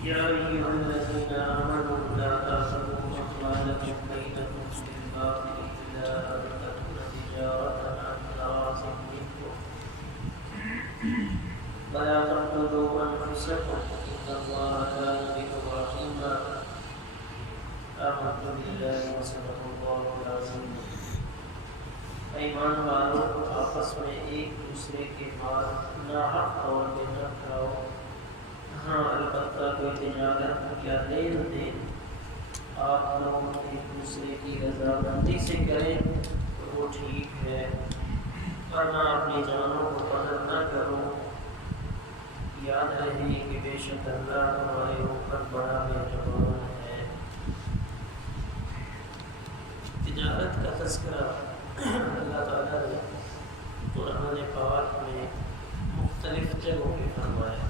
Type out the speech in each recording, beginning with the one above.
يا أيها الذين آمنوا لا تأخذوا أموالكم بينكم بالباطل إلا أن تكون تجارة عن تراض منكم ولا تقتلوا أنفسكم إن الله كان بكم رحيما آمنت بالله وصدق الله العظيم. ایمان والوں آپس میں ایک دوسرے کے مال ناحق طور پہ نہ کھاؤ، ہاں البتہ کوئی تجارت یا لین دین آپ لوگ ایک دوسرے کی رضامندی سے کریں تو وہ ٹھیک ہے، ورنہ اپنی جانوں کو قتل نہ کرو، یاد رہے کہ بے شک اللہ تمہارے اوپر بڑا مہربان ہے۔ تجارت کا تذکرہ اللہ تعالیٰ نے قرآن پاک میں مختلف جگہوں پہ فرمایا۔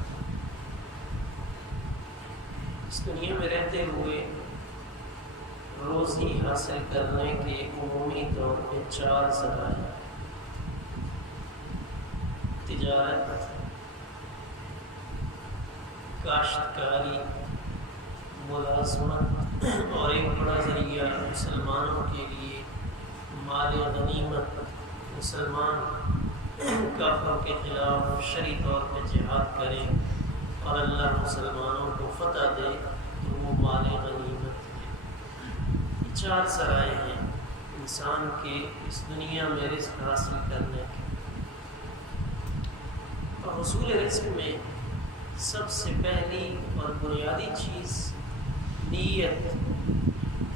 اس دنیا میں رہتے ہوئے روزی حاصل کرنے کے عمومی طور پہ 4 ذرائع: تجارت، کاشتکاری، ملازمت، اور ایک بڑا ذریعہ مسلمانوں کے لیے مال غنیمت، مسلمان کافروں کے خلاف شرعی طور پہ جہاد کریں اور اللہ مسلمانوں کو فتح دے تو وہ مال غنیمت ہے۔ یہ 4 ذرائع ہیں انسان کے اس دنیا میں رزق حاصل کرنے کے، اور حصول رزق میں سب سے پہلی اور بنیادی چیز نیت۔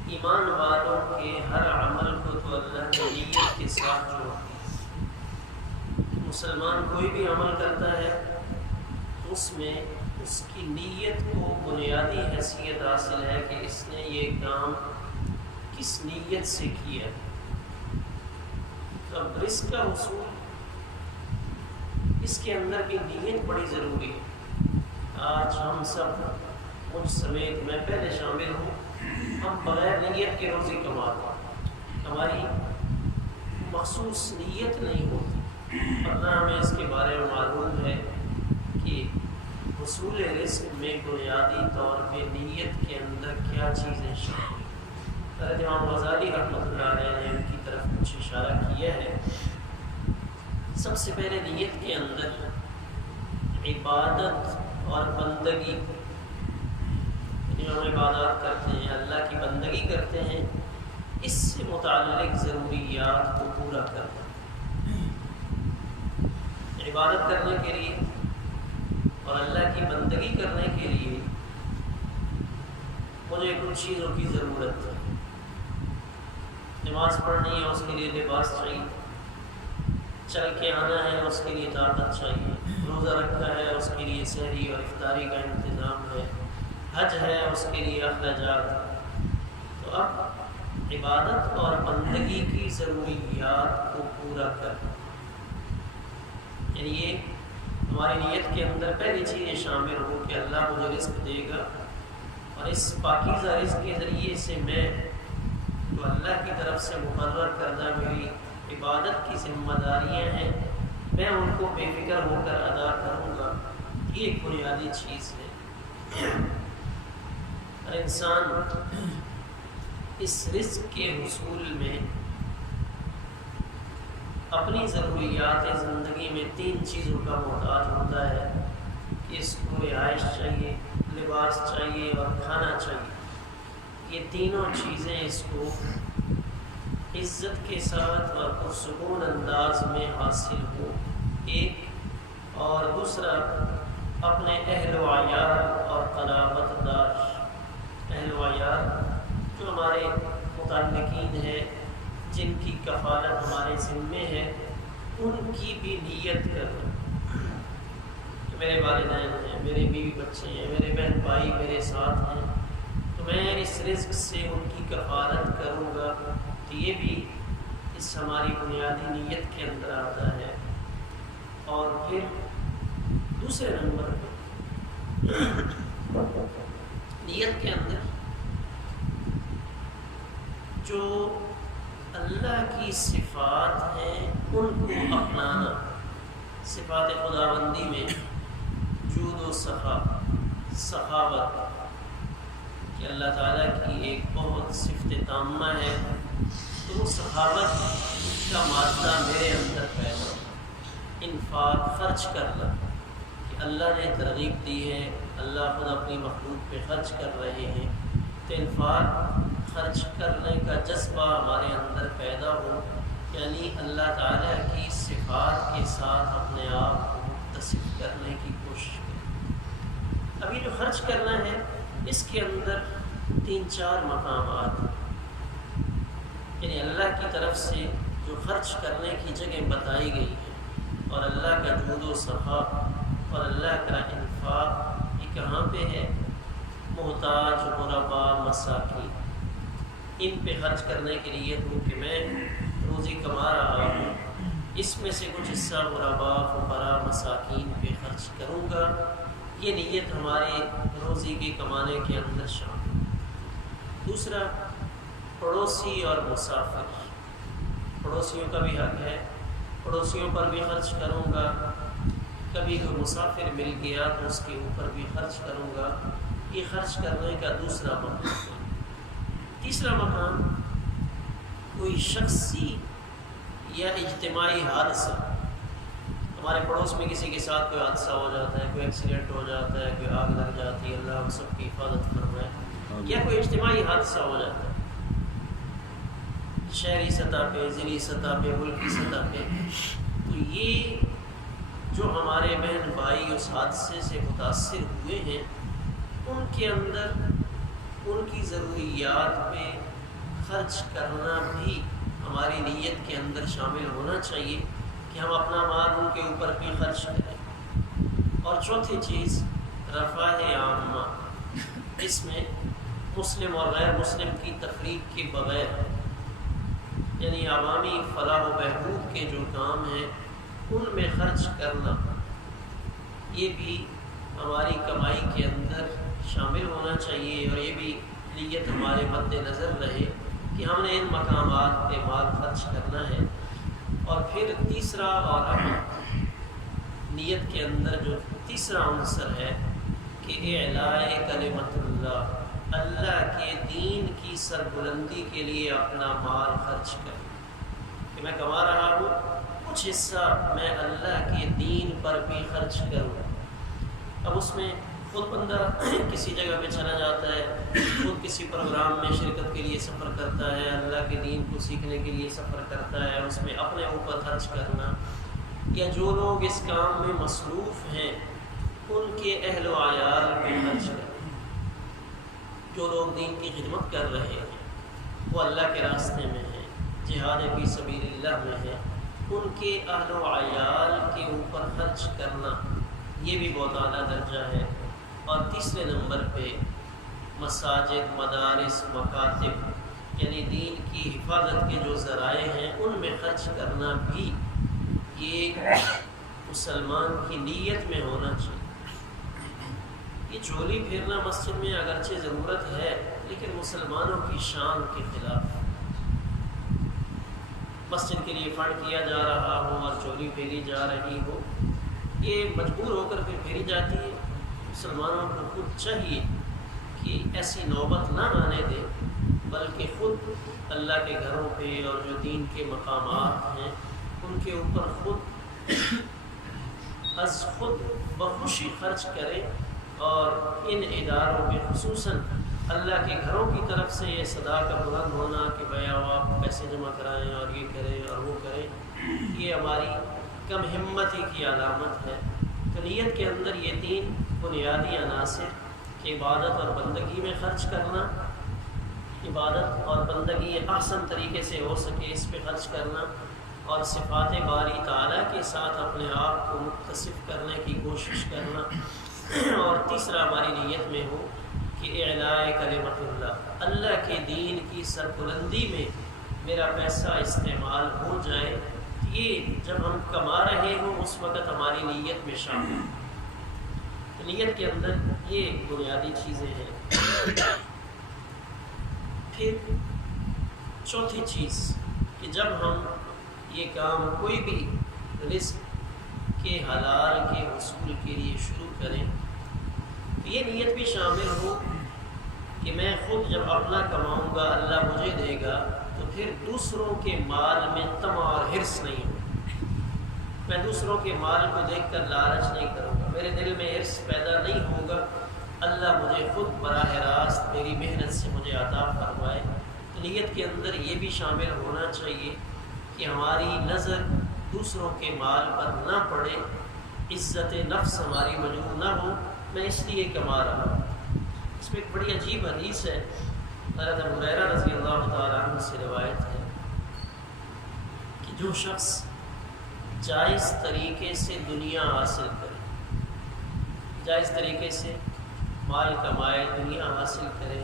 ایمان والوں کے ہر عمل کو تو اللہ کی نیت کے ساتھ جوڑتے ہیں۔ مسلمان کوئی بھی عمل کرتا ہے تو اس میں اس کی نیت کو بنیادی حیثیت حاصل ہے کہ اس نے یہ کام کس نیت سے کیا ہے۔ اب رزق کا حصول اس کے اندر کی نیت بڑی ضروری ہے۔ آج ہم سب، مجھ سمیت میں پہلے شامل ہوں، ہم بغیر نیت کے روزی کماتے ہیں، ہماری مخصوص نیت نہیں ہوتی، ورنہ ہمیں اس کے بارے میں معلوم ہے کہ حصول رزق میں بنیادی طور پہ نیت کے اندر کیا چیزیں شامل ہیں۔ حضرت امام غزالی رحمۃ اللہ علیہ نے ان کی طرف کچھ اشارہ کیا ہے۔ سب سے پہلے نیت کے اندر عبادت اور بندگی، ہم عبادات کرتے ہیں، اللہ کی بندگی کرتے ہیں، اس سے متعلق ضروریات کو پورا کرنا۔ عبادت کرنے کے لیے اور اللہ کی بندگی کرنے کے لیے مجھے کچھ چیزوں کی ضرورت ہے۔ نماز پڑھنی ہے، اس کے لیے لباس چاہیے، چل کے آنا ہے، اس کے لیے طاقت چاہیے، روزہ رکھا ہے، اس کے لیے سحری اور افطاری کا انتظام ہے، حج ہے، اس کے لیے اخراجات۔ تو اب عبادت اور بندگی کی ضروریات کو پورا کرنا، یعنی یہ ہماری نیت کے اندر پہلی چیزیں شامل ہو کہ اللہ مجھے رزق دے گا، اور اس پاکیزہ رزق کے ذریعے سے میں جو اللہ کی طرف سے مقرر کردہ میری عبادت کی ذمہ داریاں ہیں، میں ان کو بے فکر ہو کر ادا کروں گا۔ یہ ایک بنیادی چیز ہے۔ اور انسان اس رزق کے حصول میں اپنی ضروریات زندگی میں 3 چیزوں کا محتاج ہوتا ہے کہ اس کو رہائش چاہیے، لباس چاہیے اور کھانا چاہیے۔ یہ تینوں چیزیں اس کو عزت کے ساتھ اور پرسکون انداز میں حاصل ہو، ایک، اور دوسرا اپنے اہل و عیال اور قرابت دار، اہل و عیال جو ہمارے متعلقین ہیں، جن کی کفالت ہمارے ذمے ہے، ان کی بھی نیت کرنا کہ میرے والدین ہیں، میرے بیوی بچے ہیں، میرے بہن بھائی میرے ساتھ ہیں، تو میں اس رزق سے ان کی کفالت کروں گا۔ تو یہ بھی اس ہماری بنیادی نیت کے اندر آتا ہے۔ اور پھر دوسرے نمبر پہ نیت کے اندر جو اللہ کی صفات ہیں ان کو اپنانا۔ صفات خداوندی میں جود و سخا، سخاوت، کہ اللہ تعالیٰ کی ایک بہت صفت تامہ ہے، تو وہ سخاوت کا مادہ میرے اندر پیدا ہو، انفاق خرچ کرنا کہ اللہ نے ترغیب دی ہے، اللہ خود اپنی مخلوق پہ خرچ کر رہے ہیں، تو انفاق خرچ کرنے کا جذبہ ہمارے اندر پیدا ہو، یعنی اللہ تعالیٰ کی صفات کے ساتھ اپنے آپ کو متصف کرنے کی کوشش کریں۔ ابھی جو خرچ کرنا ہے اس کے اندر 3-4 مقامات، یعنی اللہ کی طرف سے جو خرچ کرنے کی جگہ بتائی گئی ہے، اور اللہ کا جود و سخا اور اللہ کا انفاق یہ کہاں پہ ہے؟ محتاج، غربا، مساکین، ان پہ خرچ کرنے کی نیت ہو کہ میں روزی کما رہا ہوں، اس میں سے کچھ حصہ غربا، فقراء، مساکین پہ خرچ کروں گا، یہ نیت ہمارے روزی کے کمانے کے اندر شامل۔ دوسرا، پڑوسی اور مسافر، پڑوسیوں کا بھی حق ہے، پڑوسیوں پر بھی خرچ کروں گا، کبھی کوئی مسافر مل گیا تو اس کے اوپر بھی خرچ کروں گا، یہ خرچ کرنے کا دوسرا مقام ہے۔ تیسرا مقام، کوئی شخصی یا اجتماعی حادثہ، ہمارے پڑوس میں کسی کے ساتھ کوئی حادثہ ہو جاتا ہے، کوئی ایکسیڈنٹ ہو جاتا ہے، کوئی آگ لگ جاتی ہے، اللہ ہم سب کی حفاظت فرمائے، یا کوئی اجتماعی حادثہ ہو جاتا ہے شہری سطح پہ، ضلعی سطح پہ، ملکی سطح پہ، تو یہ جو ہمارے بہن بھائی اس حادثے سے متاثر ہوئے ہیں، ان کے اندر ان کی ضروریات پہ خرچ کرنا بھی ہماری نیت کے اندر شامل ہونا چاہیے کہ ہم اپنا مال ان کے اوپر بھی خرچ کریں۔ اور چوتھی چیز، رفاہ عامہ، اس میں مسلم اور غیر مسلم کی تفریق کے بغیر، یعنی عوامی فلاح و بہبود کے جو کام ہیں ان میں خرچ کرنا، یہ بھی ہماری کمائی کے اندر شامل ہونا چاہیے، اور یہ بھی نیت ہمارے مد نظر رہے کہ ہم نے ان مقامات پہ مال خرچ کرنا ہے۔ اور پھر تیسرا اور اہم، نیت کے اندر جو تیسرا عنصر ہے کہ اعلاء کلمت اللہ، اللہ کے دین کی سربلندی کے لیے اپنا مال خرچ کریں، کہ میں کما رہا ہوں، کچھ حصہ میں اللہ کے دین پر بھی خرچ کروں۔ اب اس میں خود بندہ کسی جگہ پہ چلا جاتا ہے، خود کسی پروگرام میں شرکت کے لیے سفر کرتا ہے، اللہ کے دین کو سیکھنے کے لیے سفر کرتا ہے، اس میں اپنے اوپر خرچ کرنا، یا جو لوگ اس کام میں مصروف ہیں ان کے اہل و عیال پہ خرچ کرنا، جو لوگ دین کی خدمت کر رہے ہیں، وہ اللہ کے راستے میں ہیں، جہاد فی سبیل اللہ میں ہیں، ان کے اہل و عیال کے اوپر خرچ کرنا، یہ بھی بہت اعلیٰ درجہ ہے۔ اور تیسرے نمبر پہ مساجد، مدارس، مکاتب، یعنی دین کی حفاظت کے جو ذرائع ہیں ان میں خرچ کرنا بھی یہ مسلمان کی نیت میں ہونا چاہیے۔ یہ جھولی پھیرنا مسجد میں اگرچہ ضرورت ہے، لیکن مسلمانوں کی شان کے خلاف، مسجد کے لیے فنڈ کیا جا رہا ہو اور جھولی پھیری جا رہی ہو، یہ مجبور ہو کر پھر پھیری جاتی ہے۔ مسلمانوں کو خود چاہیے کہ ایسی نوبت نہ آنے دے، بلکہ خود اللہ کے گھروں پہ اور جو دین کے مقامات ہیں ان کے اوپر خود از خود بخوشی خرچ کرے، اور ان اداروں پہ خصوصاً اللہ کے گھروں کی طرف سے یہ صدا کا بلند ہونا کہ بھائی آپ پیسے جمع کرائیں اور یہ کریں اور وہ کریں، یہ ہماری کم ہمتی کی علامت ہے۔ تو نیت کے اندر یہ 3 بنیادی عناصر کہ عبادت اور بندگی میں خرچ کرنا، عبادت اور بندگی احسن طریقے سے ہو سکے اس پہ خرچ کرنا، اور صفات باری تعالیٰ کے ساتھ اپنے آپ کو متصف کرنے کی کوشش کرنا، اور تیسرا ہماری نیت میں ہو کہ اعلاء کلمت اللہ، اللہ کے دین کی سربلندی میں میرا پیسہ استعمال ہو جائے، یہ جب ہم کما رہے ہوں اس وقت ہماری نیت میں شامل ہے۔ تو نیت کے اندر یہ بنیادی چیزیں ہیں۔ پھر چوتھی چیز کہ جب ہم یہ کام کوئی بھی رزق کے حلال کے حصول کے لیے شروع کریں، تو یہ نیت بھی شامل ہو کہ میں خود جب اپنا کماؤں گا اللہ مجھے دے گا تو پھر دوسروں کے مال میں طمع اور حرص نہیں ہوگا، میں دوسروں کے مال کو دیکھ کر لالچ نہیں کروں گا، میرے دل میں حرص پیدا نہیں ہوگا، اللہ مجھے خود براہ راست میری محنت سے مجھے عطا فرمائے۔ تو نیت کے اندر یہ بھی شامل ہونا چاہیے کہ ہماری نظر دوسروں کے مال پر نہ پڑے، عزت نفس ہماری مجروح نہ ہو، میں اس لیے کما رہا ہوں۔ اس میں ایک بڑی عجیب حدیث ہے، حضرت ابو ہریرہ رضی اللہ تعالیٰ عنہ سے روایت ہے کہ جو شخص جائز طریقے سے دنیا حاصل کرے، جائز طریقے سے مال کمائے، دنیا حاصل کرے،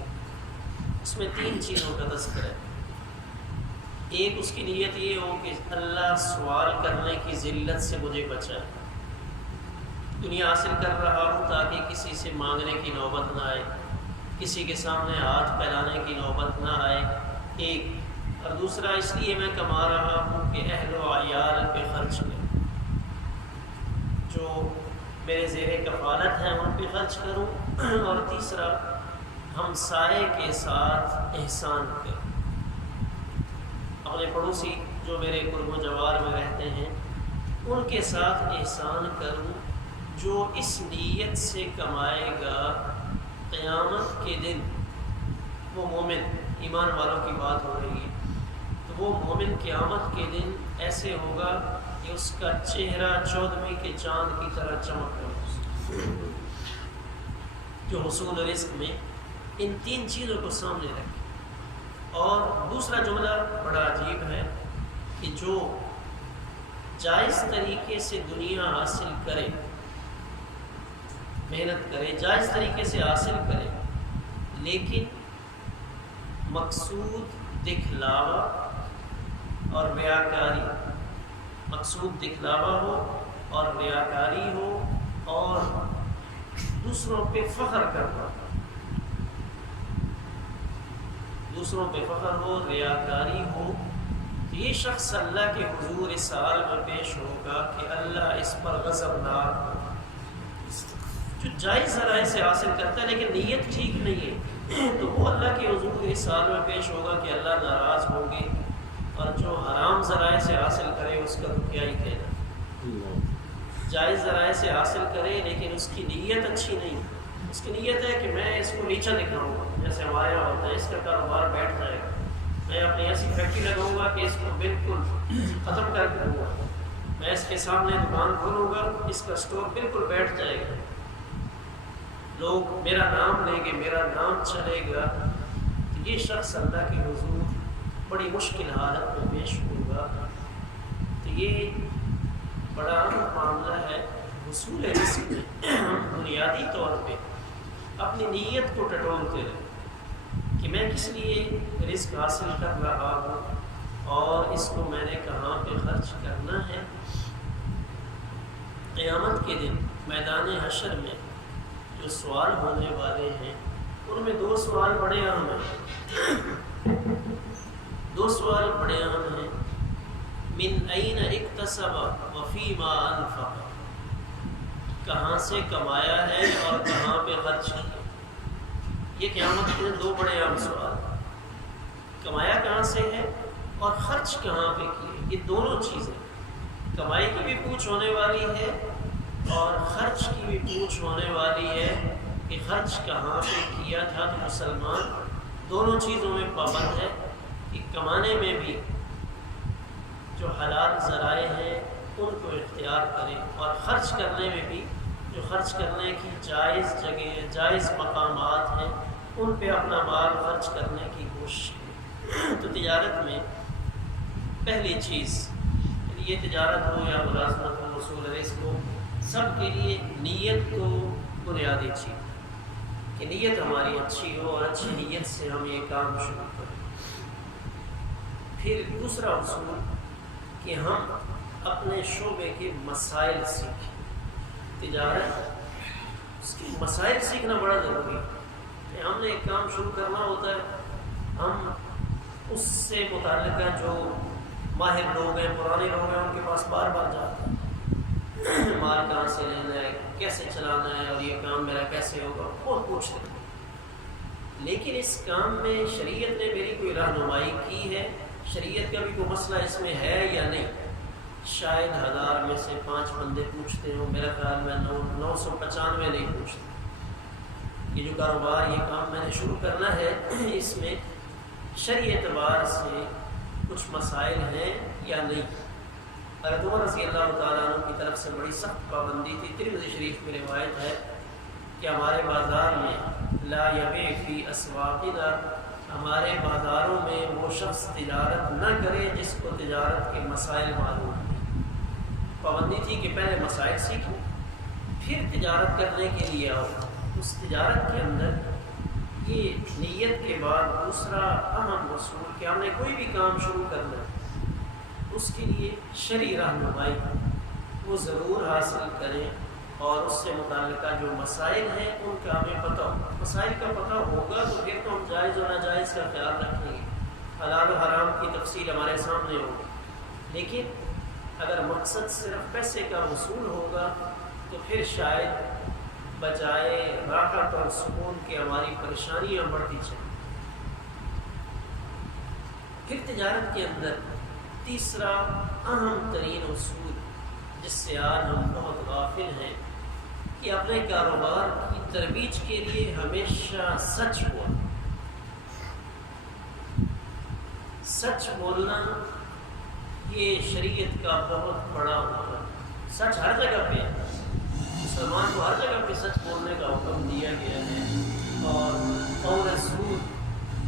اس میں 3 چیزوں کا تذکرہ ہے۔ ایک، اس کی نیت یہ ہو کہ اللہ سوال کرنے کی ذلت سے مجھے بچائے، دنیا حاصل کر رہا ہوں تاکہ کسی سے مانگنے کی نوبت نہ آئے، کسی کے سامنے ہاتھ پھیلانے کی نوبت نہ آئے، ایک۔ اور دوسرا، اس لیے میں کما رہا ہوں کہ اہل و عیال پہ خرچ کروں، جو میرے زیر کفالت ہیں ان پہ خرچ کروں، اور تیسرا، ہمسائے کے ساتھ احسان کروں، اپنے پڑوسی جو میرے قرب و جوار میں رہتے ہیں ان کے ساتھ احسان کروں۔ جو اس نیت سے کمائے گا قیامت کے دن، وہ مومن، ایمان والوں کی بات ہو رہی ہے، تو وہ مومن قیامت کے دن ایسے ہوگا کہ اس کا چہرہ 14ویں کے چاند کی طرح چمک رہا ہے۔ جو حصول رزق میں ان 3 چیزوں کو سامنے رکھے۔ اور دوسرا جملہ بڑا عجیب ہے کہ جو جائز طریقے سے دنیا حاصل کرے، محنت کرے، جائز طریقے سے حاصل کرے، لیکن مقصود دکھلاوا اور ریاکاری، مقصود دکھلاوا ہو اور ریاکاری ہو اور دوسروں پہ فخر کرنا، دوسروں پہ فخر ہو، ریاکاری ہو، تو یہ شخص اللہ کے حضور اس سال میں پیش ہوگا کہ اللہ اس پر غضبناک ہو۔ جو جائز ذرائع سے حاصل کرتا ہے لیکن نیت ٹھیک نہیں ہے، تو وہ اللہ کے حضور اس سال میں پیش ہوگا کہ اللہ ناراض ہوں گے۔ اور جو حرام ذرائع سے حاصل کرے اس کا تو کیا ہی کہنا، جائز ذرائع سے حاصل کرے لیکن اس کی نیت اچھی نہیں ہے، اس کی نیت ہے کہ میں اس کو نیچا دکھاؤں گا، جیسے ہمارے یہاں ہوتا ہے اس کا کاروبار بیٹھ جائے گا، میں اپنی ایسی فیکٹری لگاؤں گا کہ اس کو بالکل ختم کر دوں گا، میں اس کے سامنے دکان کھولوں گا، اس کا اسٹور بالکل بیٹھ جائے گا، لوگ میرا نام لیں گے، میرا نام چلے گا، تو یہ شخص اللہ کے حضور بڑی مشکل حالت میں پیش ہوگا۔ تو یہ بڑا اہم معاملہ ہے حصول رزق میں۔ ہم بنیادی طور پہ اپنی نیت کو ٹٹولتے رہیں کہ میں کس لیے رزق حاصل کر رہا ہوں اور اس کو میں نے کہاں پہ خرچ کرنا ہے۔ قیامت کے دن میدان حشر میں جو سوال ہونے والے ہیں ان میں 2 سوال بڑے اہم ہیں، 2 سوال بڑے اہم ہیں۔ من این اکتسب وفیما انفق، کہاں سے کمایا ہے اور کہاں پہ خرچ کیا، یہ قیامت کے 2 بڑے اہم سوال، کمایا کہاں سے ہے اور خرچ کہاں پہ کیے۔ یہ دونوں چیزیں، کمائی کی بھی پوچھ ہونے والی ہے اور خرچ کی بھی پوچھ ہونے والی ہے کہ خرچ کہاں پہ کیا تھا۔ تو مسلمان دونوں چیزوں میں پابند ہے کہ کمانے میں بھی جو حلال ذرائع ہیں ان کو اختیار کرے، اور خرچ کرنے میں بھی جو خرچ کرنے کی جائز جگہ، جائز مقامات ہیں ان پہ اپنا مال خرچ کرنے کی کوشش کرے۔ تو تجارت میں پہلی چیز، یہ تجارت ہو یا ملازمت ہو، حصول رزق ہو، سب کے لیے نیت تو بنیادی چیز کہ نیت ہماری اچھی ہو اور اچھی نیت سے ہم یہ کام شروع کریں۔ پھر دوسرا اصول کہ ہم اپنے شعبے کے مسائل سیکھیں۔ تجارت، اس کے مسائل سیکھنا بڑا ضروری ہے کہ ہم نے ایک کام شروع کرنا ہوتا ہے، ہم اس سے متعلقہ جو ماہر لوگ ہیں، پرانے لوگ ہیں، ان کے پاس بار بار جاتے ہیں، مال کہاں سے لینا ہے، کیسے چلانا ہے اور یہ کام میرا کیسے ہوگا، بہت پوچھتے ہیں۔ لیکن اس کام میں شریعت نے میری کوئی رہنمائی کی ہے، شریعت کا بھی کوئی مسئلہ اس میں ہے یا نہیں؟ شاید 1000 میں سے 5 بندے پوچھتے ہوں، میرا خیال میں 995 نہیں پوچھتے۔ یہ جو کاروبار، یہ کام میں نے شروع کرنا ہے، اس میں شرعی اعتبار سے کچھ مسائل ہیں یا نہیں؟ حضرت عمر رضی اللہ تعالیٰ عنہ کی طرف سے بڑی سخت پابندی تھی۔ ترمذی شریف میں روایت ہے کہ ہمارے بازار میں لا یبیع فی اسواقنا، ہمارے بازاروں میں وہ شخص تجارت نہ کرے جس کو تجارت کے مسائل معلوم ہیں۔ پابندی تھی کہ پہلے مسائل سیکھو پھر تجارت کرنے کے لیے آؤ۔ اس تجارت کے اندر یہ نیت کے بعد دوسرا اہم اصول کہ ہم نے کوئی بھی کام شروع کرنا ہے، اس کے لیے شرعی رہنمائی وہ ضرور حاصل کریں، اور اس سے متعلقہ جو مسائل ہیں ان کا ہمیں پتہ ہو۔ مسائل کا پتہ ہوگا تو پھر تو ہم جائز و ناجائز کا خیال رکھیں گے، حلال و حرام کی تفصیل ہمارے سامنے ہوگی۔ لیکن اگر مقصد صرف پیسے کا وصول ہوگا تو پھر شاید بجائے راحت اور سکون کے ہماری پریشانیاں بڑھتی چلیں۔ پھر تجارت کے اندر تیسرا اہم ترین اصول جس سے آج ہم بہت غافل ہیں کہ اپنے کاروبار کی ترویج کے لیے ہمیشہ سچ بولنا۔ سچ بولنا یہ شریعت کا بہت بڑا حکم ہے۔ سچ ہر جگہ پہ ہے، مسلمان کو ہر جگہ پہ سچ بولنے کا حکم دیا گیا ہے، اور رسول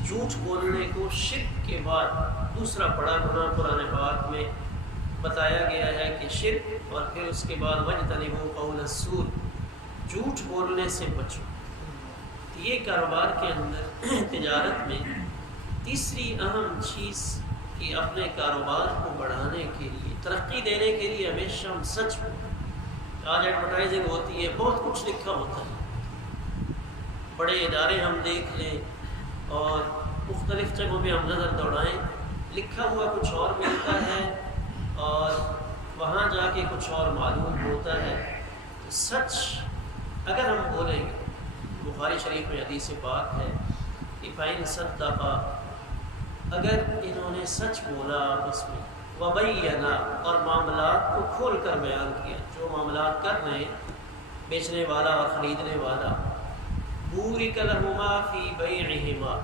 جھوٹ بولنے کو شرک کے بعد دوسرا بڑا گناہ قرآن پاک میں بتایا گیا ہے کہ شرک، اور پھر اس کے بعد وَاجْتَنِبُوا قَوْلَ الزُّورِ، جھوٹ بولنے سے بچو۔ یہ کاروبار کے اندر تجارت میں تیسری اہم چیز کہ اپنے کاروبار کو بڑھانے کے لیے، ترقی دینے کے لیے ہمیشہ ہم سچ بولیں۔ آج ایڈورٹائزنگ ہوتی ہے، بہت کچھ لکھا ہوتا ہے، بڑے ادارے ہم دیکھ لیں اور مختلف جگہوں پہ ہم نظر دوڑائیں، لکھا ہوا کچھ اور ملتا ہے اور وہاں جا کے کچھ اور معلوم ہوتا ہے۔ تو سچ اگر ہم بولیں گے، بخاری شریف میں حدیث پاک ہے کہ فَإِن صَدَّقَا، اگر انہوں نے سچ بولا آپس میں، وَبَيَّنَا، اور معاملات کو کھول کر بیان کیا، جو معاملات کر رہے ہیں بیچنے والا اور خریدنے والا، بُورِكَ لَهُمَا فِي بَيْعِهِمَا،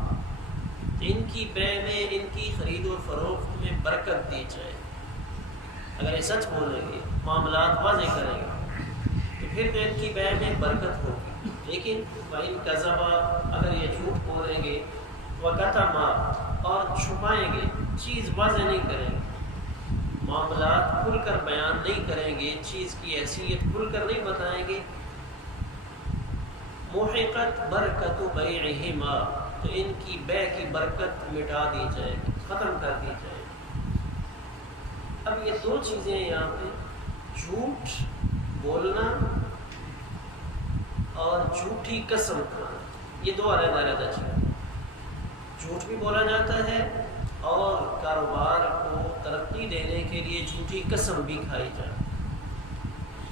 ان کی بے میں، ان کی خرید و فروخت میں برکت دی جائے۔ اگر یہ سچ بولیں گے، معاملات واضح کریں گے تو پھر تو ان کی بے میں برکت ہوگی۔ لیکن وَإِن كَذَبَا، اگر یہ جھوٹ بولیں گے، وَكَتَمَا، اور چھپائیں گے، چیز واضح نہیں کریں گے، معاملات کھل کر بیان نہیں کریں گے، چیز کی حیثیت کھل کر نہیں بتائیں گے، مُحِقَتْ بَرْكَتُ بَيْعِهِمَا، تو ان کی بے کی برکت مٹا دی جائے گی، ختم کر دی جائے گی۔ اب یہ دو چیزیں یہاں پہ، جھوٹ بولنا اور جھوٹی قسم کھانا، یہ دو علیحدہ علیحدہ چیزیں۔ جھوٹ بھی بولا جاتا ہے اور کاروبار کو ترقی دینے کے لیے جھوٹی قسم بھی کھائی جاتی ہے۔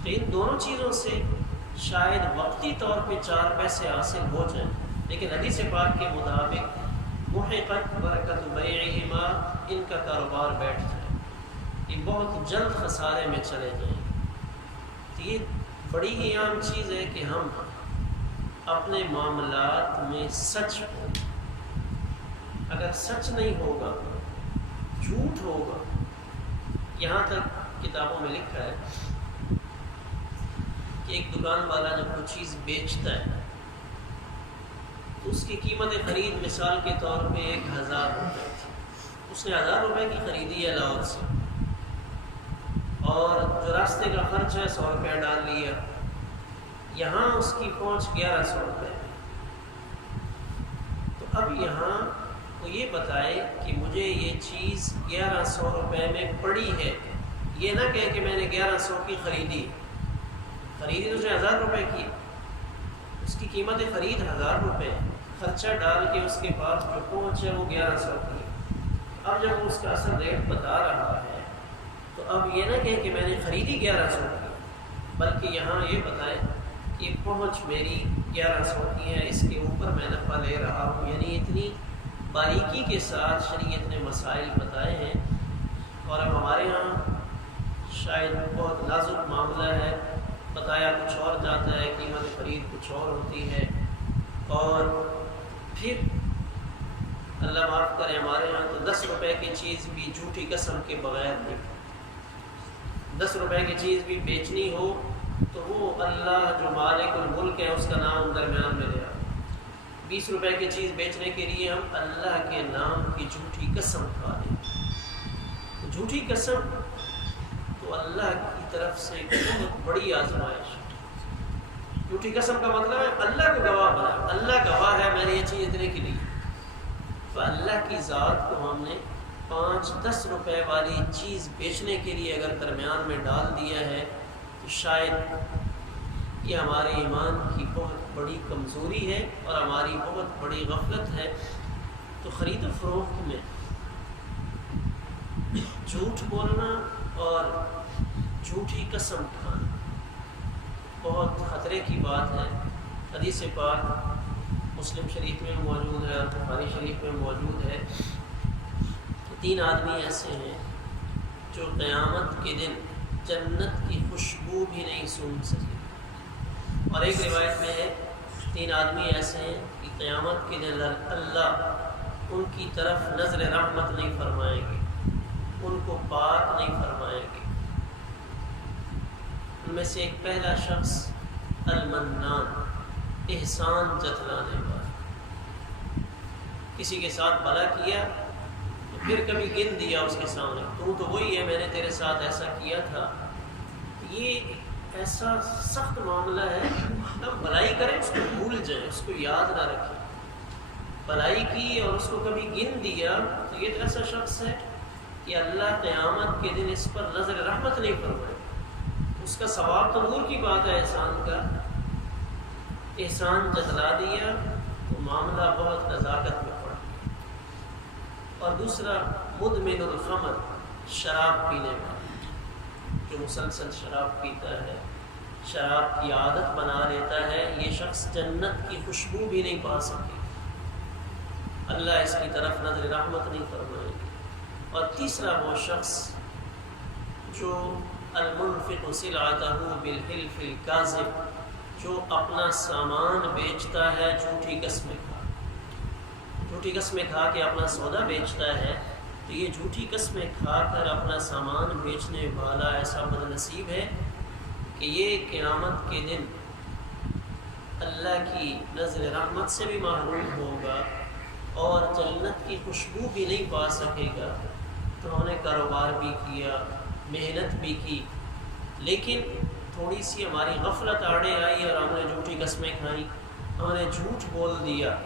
تو ان دونوں چیزوں سے شاید وقتی طور پہ 4 پیسے حاصل ہو جائیں، لیکن حدیث پاک کے مطابق مُحِقَتْ بَرَكَتُ بَيْعِهِمَا، ان کا کاروبار بیٹھ جائے، یہ بہت جلد خسارے میں چلے جائیں۔ تو یہ بڑی ہی عام چیز ہے کہ ہم اپنے معاملات میں سچ ہوں۔ اگر سچ نہیں ہوگا، جھوٹ ہوگا، یہاں تک کتابوں میں لکھا ہے کہ ایک دکان والا جب کوئی چیز بیچتا ہے تو اس کی قیمت خرید مثال کے طور پہ 1000 روپے تھی، اس نے 1000 روپے کی خریدی ہے لاہور سے، اور جو راستے کا خرچ ہے 100 روپیہ ڈال لیا، یہاں اس کی پہنچ 1100 روپے میں۔ تو اب یہاں وہ یہ بتائے کہ مجھے یہ چیز 1100 روپے میں پڑی ہے، یہ نہ کہے کہ میں نے 1100 کی خریدی تو اس نے 1000 روپے کی، اس کی قیمت خرید 1000 روپے، خرچہ ڈال کے اس کے پاس جو پہنچ ہے وہ 1100 کی۔ اب جب اس کا اصل ریٹ بتا رہا ہے تو اب یہ نہ کہے کہ میں نے خریدی 1100 کی، بلکہ یہاں یہ بتائے یہ پہنچ میری 1100 کی ہے، اس کے اوپر میں نفع لے رہا ہوں. یعنی اتنی باریکی کے ساتھ شریعت نے مسائل بتائے ہیں. اور اب ہمارے ہاں شاید بہت نازک معاملہ ہے، بتایا کچھ اور جاتا ہے، قیمت خرید کچھ اور ہوتی ہے. اور پھر اللہ معاف کرے ہمارے ہاں تو 10 روپے کی چیز بھی جھوٹی قسم کے بغیر نہیں. 10 روپے کی چیز بھی بیچنی ہو تو وہ اللہ جو مالک الملک ہے اس کا نام درمیان میں لے آئے. 20 روپے کی چیز بیچنے کے لیے ہم اللہ کے نام کی جھوٹی قسم کھا لیں. جھوٹی قسم تو اللہ کی طرف سے بہت بڑی آزمائش. جھوٹی قسم کا مطلب ہے اللہ کو گواہ بنا، اللہ گواہ ہے میں نے یہ چیز اتنے کی لی. تو اللہ کی ذات کو ہم نے 5-10 روپے والی چیز بیچنے کے لیے اگر درمیان میں ڈال دیا ہے تو شاید یہ ہمارے ایمان کی بہت بڑی کمزوری ہے اور ہماری بہت بڑی غفلت ہے. تو خرید و فروخت میں جھوٹ بولنا اور جھوٹی قسم کھانا بہت خطرے کی بات ہے. حدیث پاک مسلم شریف میں موجود ہے اور بخاری شریف میں موجود ہے کہ 3 آدمی ایسے ہیں جو قیامت کے دن جنت کی خوشبو بھی نہیں سونگھ سکے. اور ایک روایت میں ہے 3 آدمی ایسے ہیں کہ قیامت کے دن اللہ ان کی طرف نظر رحمت نہیں فرمائیں گے، ان کو پاک نہیں فرمائیں گے. ان میں سے ایک پہلا شخص المنان، احسان جتلانے والا. کسی کے ساتھ بھلا کیا تو پھر کبھی گن دیا اس کے سامنے، تو وہی ہے میں نے تیرے ساتھ ایسا کیا تھا. یہ ایسا سخت معاملہ ہے، ہم بھلائی کریں اس کو بھول جائیں، اس کو یاد نہ رکھیں. بھلائی کی اور اس کو کبھی گن دیا تو یہ تو ایسا شخص ہے کہ اللہ قیامت کے دن اس پر نظر رحمت نہیں فرمائے. اس کا ثواب تو دور کی بات ہے، احسان کا احسان جتلا دیا تو معاملہ بہت نزاکت میں پڑا. اور دوسرا مدمن الخمر، شراب پینے والا جو مسلسل شراب پیتا ہے، شراب کی عادت بنا لیتا ہے، یہ شخص جنت کی خوشبو بھی نہیں پا سکے، اللہ اس کی طرف نظر رحمت نہیں فرمائے گی. اور تیسرا وہ شخص جو المنفق سلعتہ بالحلف الکاذب، جو اپنا سامان بیچتا ہے جھوٹی قسمیں کھا، جھوٹی قسمیں کھا کے اپنا سودا بیچتا ہے. تو یہ جھوٹی قسمیں کھا کر اپنا سامان بیچنے والا ایسا بد نصیب ہے کہ یہ قیامت کے دن اللہ کی نظر رحمت سے بھی محروم ہوگا اور جنت کی خوشبو بھی نہیں پا سکے گا. تو ہم نے کاروبار بھی کیا، محنت بھی کی، لیکن تھوڑی سی ہماری غفلت آڑے آئی اور ہم نے جھوٹی قسمیں کھائیں، ہم نے جھوٹ بول دیا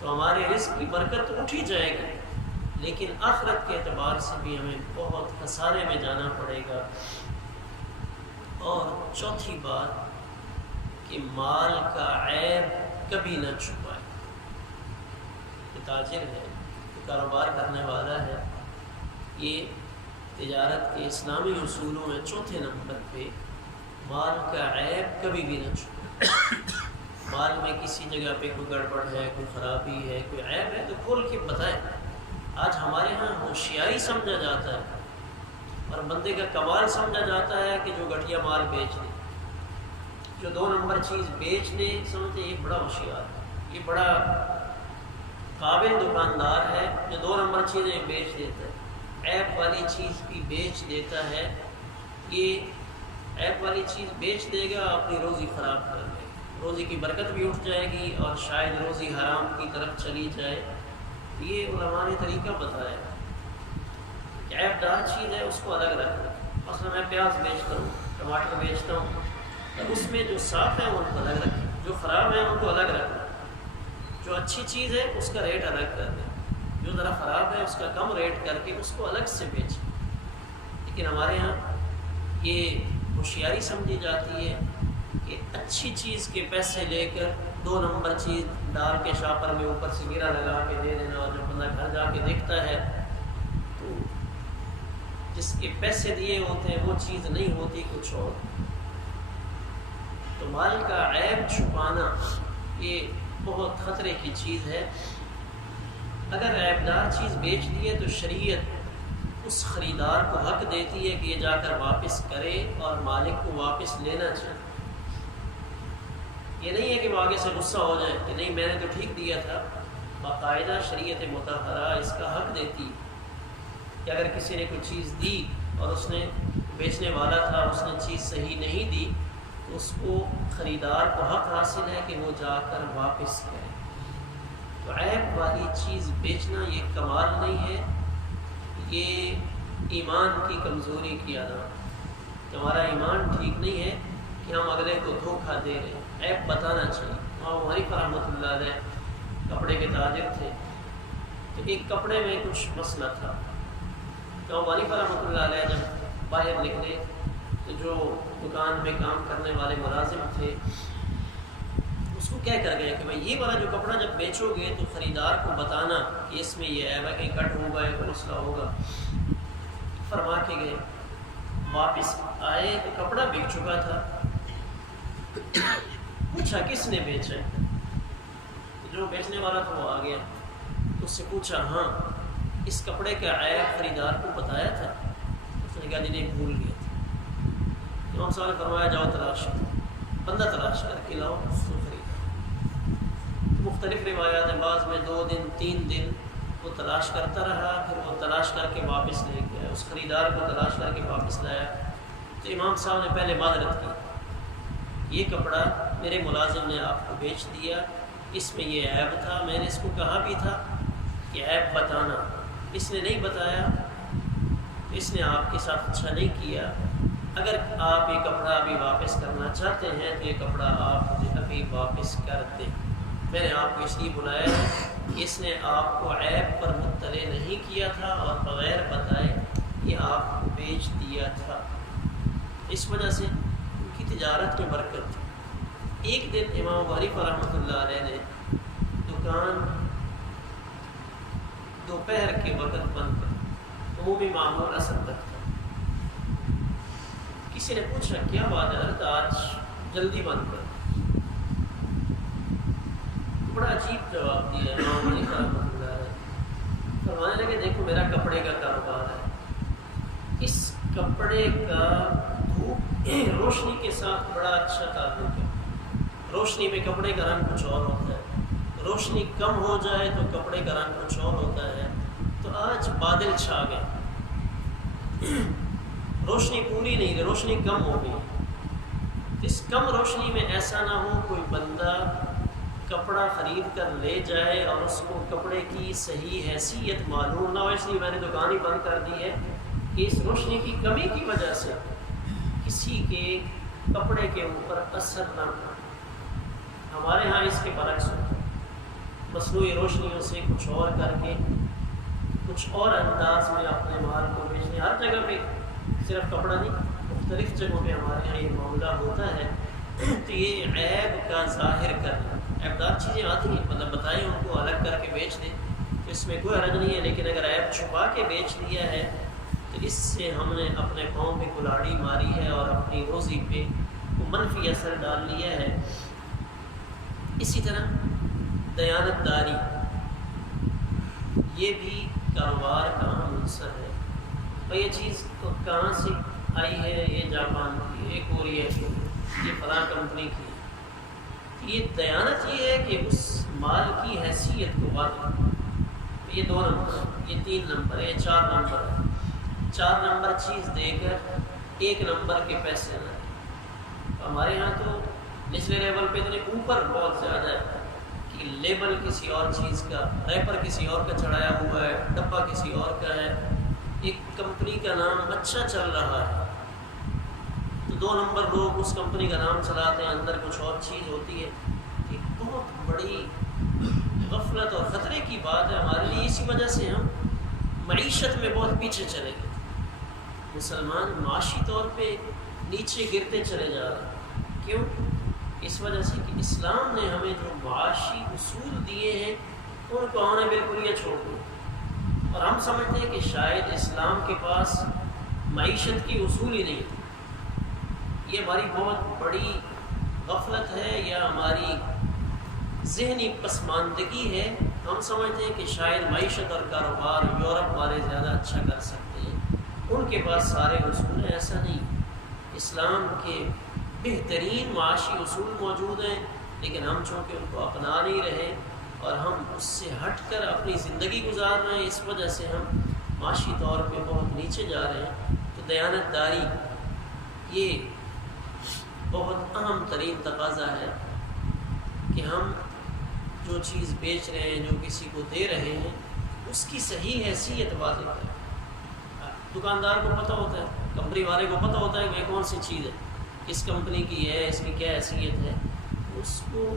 تو ہمارے رزق کی برکت اٹھ ہی جائے گی، لیکن آخرت کے اعتبار سے بھی ہمیں بہت خسارے میں جانا پڑے گا. اور چوتھی بات کہ مال کا عیب کبھی نہ چھپائے. کہ تاجر ہے، کہ کاروبار کرنے والا ہے، یہ تجارت کے اسلامی اصولوں میں چوتھے نمبر پہ مال کا عیب کبھی بھی نہ چھپائے. مال میں کسی جگہ پہ کوئی گڑبڑ ہے، کوئی خرابی ہے، کوئی عیب ہے تو کھول کے بتائیں. آج ہمارے ہاں ہوشیاری سمجھا جاتا ہے اور بندے کا کمال سمجھا جاتا ہے کہ جو گھٹیا مال بیچ دے، جو 2 نمبر چیز بیچ دے، سمجھتے یہ بڑا ہوشیار ہے، یہ بڑا قابل دکاندار ہے جو 2 نمبر چیزیں بیچ دیتا ہے، عیب والی چیز بھی بیچ دیتا ہے. یہ عیب والی چیز بیچ دے گا، اپنی روزی خراب کر دے گا، روزی کی برکت بھی اٹھ جائے گی اور شاید روزی حرام کی طرف چلی جائے. یہ علماء نے طریقہ بتایا کہ عیب دار چیز ہے اس کو الگ رکھنا. مثلا میں پیاز بیچتا ہوں، ٹماٹر بیچتا ہوں، تو اس میں جو صاف ہے ان کو الگ رکھیں، جو خراب ہے ان کو الگ رکھنا. جو اچھی چیز ہے اس کا ریٹ الگ کر دیں، جو ذرا خراب ہے اس کا کم ریٹ کر کے اس کو الگ سے بیچیں. لیکن ہمارے یہاں یہ ہوشیاری سمجھی جاتی ہے کہ اچھی چیز کے پیسے لے کر 2 نمبر چیز ڈال کے شاپر میں اوپر سے گرا لگا کے دے دینا، اور جب بندہ گھر جا کے دیکھتا ہے تو جس کے پیسے دیے ہوتے ہیں وہ چیز نہیں ہوتی، کچھ اور. تو مال کا عیب چھپانا یہ بہت خطرے کی چیز ہے۔ اگر عیبدار چیز بیچ دی ہے تو شریعت اس خریدار کو حق دیتی ہے کہ یہ جا کر واپس کرے اور مالک کو واپس لینا چاہیے۔ یہ نہیں ہے کہ وہ آگے سے غصہ ہو جائے کہ نہیں میں نے تو ٹھیک دیا تھا۔ باقاعدہ شریعت مطہرہ اس کا حق دیتی ہے کہ اگر کسی نے کوئی چیز دی اور اس نے بیچنے والا تھا اس نے چیز صحیح نہیں دی تو اس کو خریدار کو حق حاصل ہے کہ وہ جا کر واپس کرے۔ تو عیب والی چیز بیچنا یہ کمال نہیں ہے، یہ ایمان کی کمزوری کی علامت۔ ہمارا ایمان ٹھیک نہیں ہے کہ ہم اگلے کو دھوکہ دے رہے ہیں۔ عیب بتانا چاہیے۔ امام حنیفہ رحمۃ اللہ علیہ کپڑے کے تاجر تھے، تو ایک کپڑے میں کچھ مسئلہ تھا۔ تو امام حنیفہ رحمۃ اللہ علیہ جب باہر نکلے تو جو دکان میں کام کرنے والے ملازم تھے اس کو کہہ کر گئے کہ بھائی یہ والا جو کپڑا جب بیچو گے تو خریدار کو بتانا کہ اس میں یہ عیب ہے، کہیں کٹ ہوگا یا کوئی مسئلہ ہوگا۔ فرما کے گئے، واپس آئے تو کپڑا بک چکا تھا۔ پوچھا کس نے بیچا ہے؟ جو بیچنے والا تھا وہ آ گیا، اس سے پوچھا ہاں اس کپڑے کا عیب خریدار کو بتایا تھا؟ اس نے کہا جی نہیں بھول گیا تھا۔ امام صاحب نے فرمایا جاؤ تلاش کرو، بندہ تلاش کر کے لاؤ اس کو خریدا۔ مختلف روایات ہیں، بعض میں 2 دن 3 دن وہ تلاش کرتا رہا، پھر وہ تلاش کر کے واپس لے گیا، اس خریدار کو تلاش کر کے واپس لایا۔ تو امام صاحب نے پہلے معذرت کی، یہ کپڑا میرے ملازم نے آپ کو بیچ دیا، اس میں یہ عیب تھا، میں نے اس کو کہا بھی تھا کہ عیب بتانا، اس نے نہیں بتایا، اس نے آپ کے ساتھ اچھا نہیں کیا۔ اگر آپ یہ کپڑا ابھی واپس کرنا چاہتے ہیں تو یہ کپڑا آپ مجھے ابھی واپس کر دیں۔ میں نے آپ کو اس لیے بلایا کہ اس نے آپ کو عیب پر مطلع نہیں کیا تھا اور بغیر بتائے کہ آپ کو بیچ دیا تھا۔ اس وجہ سے ان کی تجارت میں برکت تھی۔ ایک دن امام حنیفہ رحمۃ اللہ علیہ نے دکان دوپہر کے وقت بند کر، عمومی معمول اثر تک تھا۔ کسی نے پوچھا کیا بات ہے حضرت آج جلدی بند کر؟ بڑا عجیب جواب دیا امام حنیفہ رحمۃ اللہ علیہ۔ فرمانے لگے دیکھو میرا کپڑے کا کاروبار ہے، اس کپڑے کا دھوپ روشنی کے ساتھ بڑا اچھا تعلق ہے۔ روشنی میں کپڑے کا رنگ کچھ اور ہوتا ہے، روشنی کم ہو جائے تو کپڑے کا رنگ کچھ اور ہوتا ہے۔ تو آج بادل چھا گئے، روشنی پوری نہیں رہی، روشنی کم ہو گئی۔ اس کم روشنی میں ایسا نہ ہو کوئی بندہ کپڑا خرید کر لے جائے اور اس کو کپڑے کی صحیح حیثیت معلوم نہ ہو، اس لیے میں نے دکان ہی بند کر دی ہے کہ اس روشنی کی کمی کی وجہ سے کسی کے کپڑے کے اوپر اثر نہ پڑے۔ ہمارے ہاں اس کے برعکس ہوتا ہے، مصنوعی روشنیوں سے کچھ اور کر کے کچھ اور انداز میں اپنے مال کو بیچنے۔ ہر جگہ پہ صرف کپڑا نہیں، مختلف جگہوں پہ ہمارے یہاں یہ معاملہ ہوتا ہے۔ تو یہ عیب کا ظاہر کرنا، عیبدار چیزیں آتی ہیں، مطلب بتائیں ان کو الگ کر کے بیچ دیں تو اس میں کوئی حرج نہیں ہے، لیکن اگر عیب چھپا کے بیچ دیا ہے تو اس سے ہم نے اپنے پاؤں پہ کلاڑی ماری ہے اور اپنی روزی پہ منفی اثر ڈال لیا ہے۔ اسی طرح دیانت داری یہ بھی کاروبار کا اہم عنصر ہے۔ اور یہ چیز تو کہاں سے آئی ہے؟ یہ جاپان کی، ایک اور یہ فلاں کمپنی کی۔ یہ دیانت یہ ہے کہ اس مال کی حیثیت کو واضح، یہ 2 نمبر، یہ 3 نمبر، یہ 4 نمبر ہے۔ 4 نمبر چیز دے کر 1 نمبر کے پیسے نہ۔ ہمارے یہاں تو نچلے لیول پہ تو اوپر بہت زیادہ ہے کہ لیبل کسی اور چیز کا، ریپر کسی اور کا چڑھایا ہوا ہے، ڈبہ کسی اور کا ہے، ایک کمپنی کا نام اچھا چل رہا ہے تو 2 نمبر لوگ اس کمپنی کا نام چلاتے ہیں، اندر کچھ اور چیز ہوتی ہے۔ ایک بہت بڑی غفلت اور خطرے کی بات ہے ہمارے لیے۔ اسی وجہ سے ہم معیشت میں بہت پیچھے چلے گئے، مسلمان معاشی طور پہ نیچے گرتے چلے جا رہے ہیں۔ کیوں؟ اس وجہ سے کہ اسلام نے ہمیں جو معاشی اصول دیے ہیں ان کو ہم نے بالکل یہ چھوڑ دیا، اور ہم سمجھتے ہیں کہ شاید اسلام کے پاس معیشت کی اصول ہی نہیں تھی۔ یہ ہماری بہت بڑی غفلت ہے یا ہماری ذہنی پسماندگی ہے. ہم سمجھتے ہیں کہ شاید معیشت اور کاروبار یورپ والے زیادہ اچھا کر سکتے ہیں، ان کے پاس سارے اصول ہیں. ایسا نہیں. اسلام کے بہترین معاشی اصول موجود ہیں، لیکن ہم چونکہ ان کو اپنا نہیں رہے اور ہم اس سے ہٹ کر اپنی زندگی گزار رہے ہیں، اس وجہ سے ہم معاشی طور پہ بہت نیچے جا رہے ہیں. تو دیانت داری یہ بہت اہم ترین تقاضا ہے کہ ہم جو چیز بیچ رہے ہیں، جو کسی کو دے رہے ہیں، اس کی صحیح حیثیت واضح کریں. دکاندار کو پتہ ہوتا ہے، کمپنی والے کو پتہ ہوتا ہے کہ یہ کون سی چیز ہے، کس کمپنی کی ہے، اس کی کیا حیثیت ہے. اس کو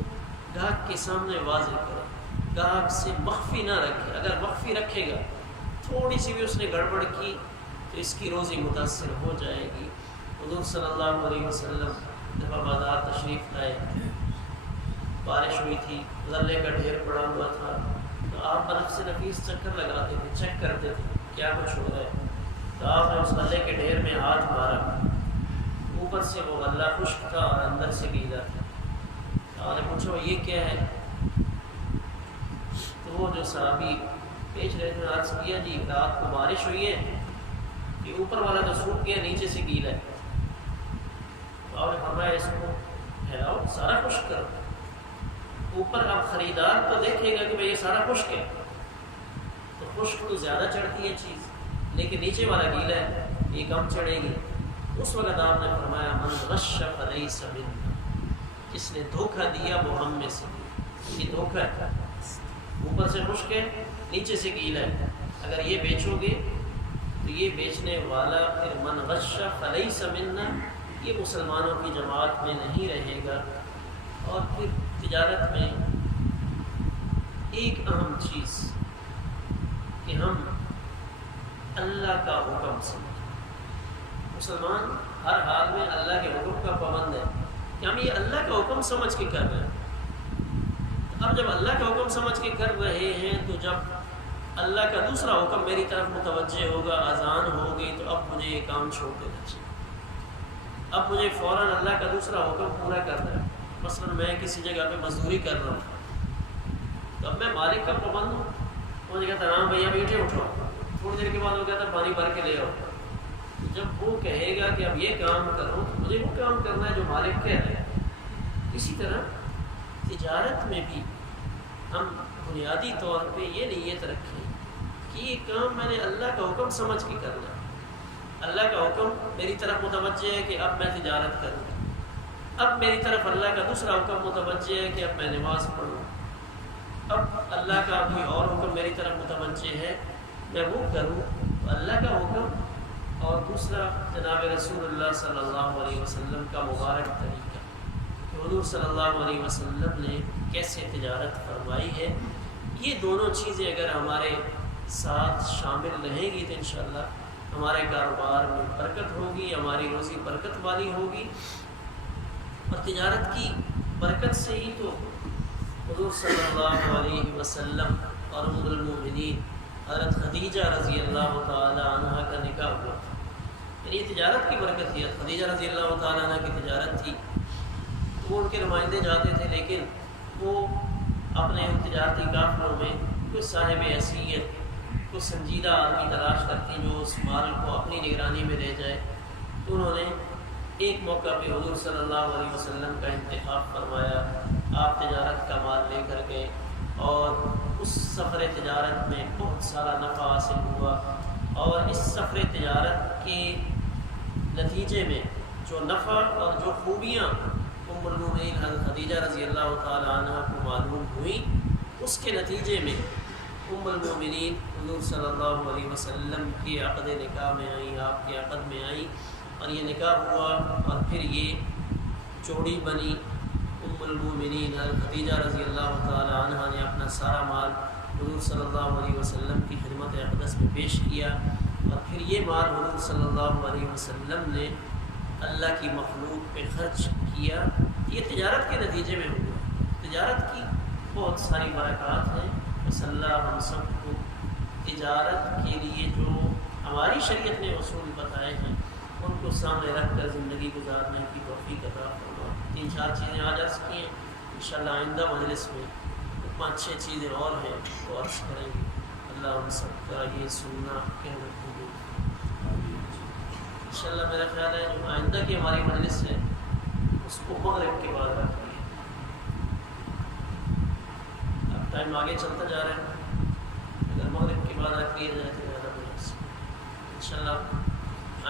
گاہک کے سامنے واضح کرے، گاہک سے مخفی نہ رکھے. اگر مخفی رکھے گا، تھوڑی سی بھی اس نے گڑبڑ کی تو اس کی روزی متاثر ہو جائے گی. حضور صلی اللہ علیہ وسلم دفعہ بازار تشریف لائے، بارش ہوئی تھی، غلے کا ڈھیر پڑا ہوا تھا، تو آپ برف سے نفیس چکر لگاتے تھے، چیک کرتے تھے کیا کچھ ہو رہا ہے. تو آپ نے اس غلے کے ڈھیر میں ہاتھ مارا، اوپر سے وہ غلہ خشک تھا اور اندر سے گیلا تھا. آپ نے پوچھا یہ کیا ہے؟ تو وہ جو صحابی بیچ رہے تھے عرض کیا جی رات کو بارش ہوئی ہے، یہ اوپر والا تو سوکھ گیا، نیچے سے گیلا ہے. تو آپ نے فرمایا اس کو پھیلاؤ، سارا خشک کرو. اوپر اب خریدار تو دیکھے گا کہ بھئی یہ سارا خشک ہے، تو خشک تو زیادہ چڑھتی ہے چیز، لیکن نیچے والا گیلا ہے یہ کم چڑھے گی. اس وقت آپ نے فرمایا من غش فلیس منا، جس نے دھوکہ دیا وہ ہم میں سے. یہ دھوکہ ہے، اوپر سے خشک ہے، نیچے سے گیلا ہے. اگر یہ بیچو گے تو یہ بیچنے والا پھر من غش فلیس منا، یہ مسلمانوں کی جماعت میں نہیں رہے گا. اور پھر تجارت میں ایک اہم چیز کہ ہم اللہ کا حکم سمجھیں. مسلمان ہر حال میں اللہ کے حکم کا پابند ہے کہ ہم یہ اللہ کا حکم سمجھ کے کر رہے ہیں. اب جب اللہ کا حکم سمجھ کے کر رہے ہیں تو جب اللہ کا دوسرا حکم میری طرف متوجہ ہوگا، اذان ہو گئی، تو اب مجھے یہ کام چھوڑ دینا چاہیے. اب مجھے فوراً اللہ کا دوسرا حکم پورا کرنا ہے. مثلاً میں کسی جگہ پہ مزدوری کر رہا ہوں، تو اب میں مالک کا پابند ہوں. مجھے کہتا ہے ہاں بھیا بیٹھے اٹھو، تھوڑی دیر کے بعد وہ کہتا ہے پانی بھر کے لے آؤ. جب وہ کہے گا کہ اب یہ کام کرو تو مجھے وہ کام کرنا ہے جو مالک کہہ رہے ہیں. اسی طرح تجارت میں بھی ہم بنیادی طور پہ یہ نیت رکھیں کہ یہ کام میں نے اللہ کا حکم سمجھ کے کرنا ہے. اللہ کا حکم میری طرف متوجہ ہے کہ اب میں تجارت کروں. اب میری طرف اللہ کا دوسرا حکم متوجہ ہے کہ اب میں نماز پڑھوں. اب اللہ کا کوئی اور حکم میری طرف متوجہ ہے میں وہ کروں. اللہ کا حکم اور دوسرا جناب رسول اللہ صلی اللہ علیہ وسلم کا مبارک طریقہ کہ حضور صلی اللہ علیہ وسلم نے کیسے تجارت فرمائی ہے. یہ دونوں چیزیں اگر ہمارے ساتھ شامل رہیں گی تو انشاءاللہ ہمارے کاروبار میں برکت ہوگی، ہماری روزی برکت والی ہوگی. اور تجارت کی برکت سے ہی تو حضور صلی اللہ علیہ وسلم اور ام المؤمنین حضرت خدیجہ رضی اللہ تعالی عنہ کا نکاح ہوا. یعنی یہ تجارت کی برکت تھی. خدیجہ رضی اللہ تعالی عنہ کی تجارت تھی تو وہ ان کے نمائندے جاتے تھے، لیکن وہ اپنے تجارتی قافلوں میں کچھ صاحب حیثیت، کچھ سنجیدہ آدمی تلاش کرتی جو اس مال کو اپنی نگرانی میں لے جائے. تو انہوں نے ایک موقع پہ حضور صلی اللہ علیہ وسلم کا انتخاب فرمایا. آپ تجارت کا مال لے کر گئے اور اس سفر تجارت میں بہت سارا نفع حاصل ہوا. اور اس سفر تجارت کے نتیجے میں جو نفع اور جو خوبیاں ام المؤمنین حضرت خدیجہ رضی اللہ تعالی عنہ کو معلوم ہوئیں، اس کے نتیجے میں ام المؤمنین حضور صلی اللہ علیہ وسلم کے عقد نکاح میں آئیں، آپ کے عقد میں آئیں اور یہ نکاح ہوا. اور پھر یہ جوڑی بنی. ام المؤمنین حضرت خدیجہ رضی اللہ تعالی عنہ نے اپنا سارا مال حضور صلی اللہ علیہ وسلم کی خدمت اقدس میں پیش کیا اور پھر یہ مال حضور صلی اللہ علیہ وسلم نے اللہ کی مخلوق پہ خرچ کیا. یہ تجارت کے نتیجے میں ہوا. تجارت کی بہت ساری برکات ہیں. بس اللہ ہم سب کو تجارت کے لیے جو ہماری شریعت نے اصول بتائے ہیں ان کو سامنے رکھ کر زندگی گزارنے کی توفیق عطا فرمائے. 3-4 چیزیں آج عرض کی ہیں، انشاءاللہ آئندہ مجلس میں 5-6 چیزیں اور ہیں تو عرض کریں گے۔ اللہ ہم سب کا یہ سننا کہنا قبول۔ انشاءاللہ میرا خیال ہے جو آئندہ کی ہماری مجلس ہے اس کو مغرب کے بعد رکھ لیں۔ اب ٹائم آگے چلتا جا رہا ہے، اگر مغرب کے بعد رکھ لیا جائے تو زیادہ مجلس انشاءاللہ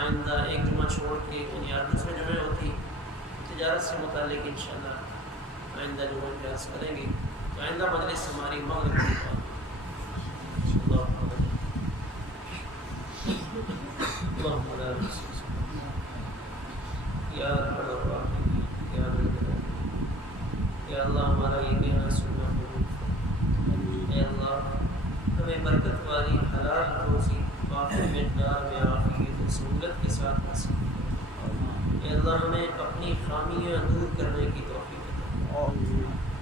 آئندہ ایک جمعہ چھوڑ کے یعنی دوسرے جمعے ہوتی تجارت سے متعلق انشاءاللہ آئندہ جمعہ پیاس کریں گے تو آئندہ مجلس ہماری مغرب کے بعد یا اللہ ہمارا یہ کہنا سننا قبول فرما۔ اے اللہ ہمیں برکت والی حلال روزی کافی مقدار میں عافیت و سہولت کے ساتھ نصیب فرما۔ اے اللہ ہمیں اپنی خامیاں دور کرنے کی توفیق عطا فرما۔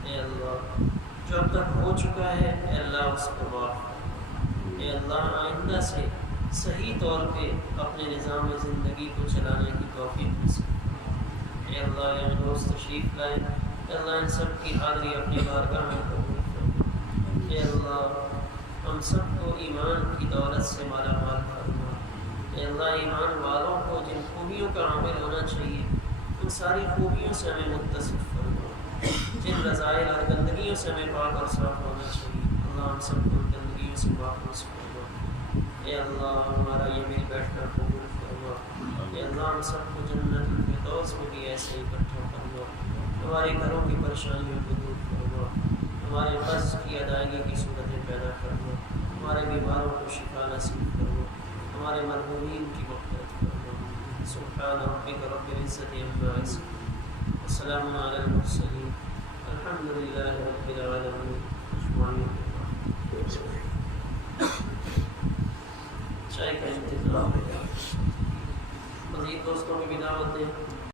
اے اللہ جو اب تک ہو چکا ہے اے اللہ اس کو معاف فرما۔ اے اللہ آئندہ سے صحیح طور پہ اپنے نظام زندگی کو چلانے کی توفیق نصیب فرما۔ اے اللہ یہ دوست تشریف لائے، اے اللہ ان سب کی حاضری اپنی بارگاہ میں قبول فرما۔ اے اللہ ہم سب کو ایمان کی دولت سے مالا مال فرما۔ اے اللہ ایمان والوں کو جن خوبیوں کا عامل ہونا چاہیے ان ساری خوبیوں سے ہمیں متصف فرما۔ جن رضائل اور گندگیوں سے ہمیں پاک اور صاف ہونا چاہیے اللہ ہم سب کو گندگیوں سے محفوظ فرما۔ اے اللہ ہمارا یہ مل بیٹھنا قبول فرما۔ اے اللہ ہم سب کو جنت الفردوس میں بھی ایسے ہی اکٹھا فرما۔ ہمارے گھروں کی پریشانیوں کو دور فرما۔ ہمارے قرض کی ادائیگی کی صورتیں پیدا فرما۔ ہمارے بیماروں کو شفا نصیب فرما۔ ہمارے مرحومین کی مغفرت فرما۔ سبحان ربک رب العزت عما یصفون وسلام علی المرسلین الحمد للہ رب العالمین اجمعین۔ چائے کا انتظام، مزید دوستوں کی بھی دعوت دیں۔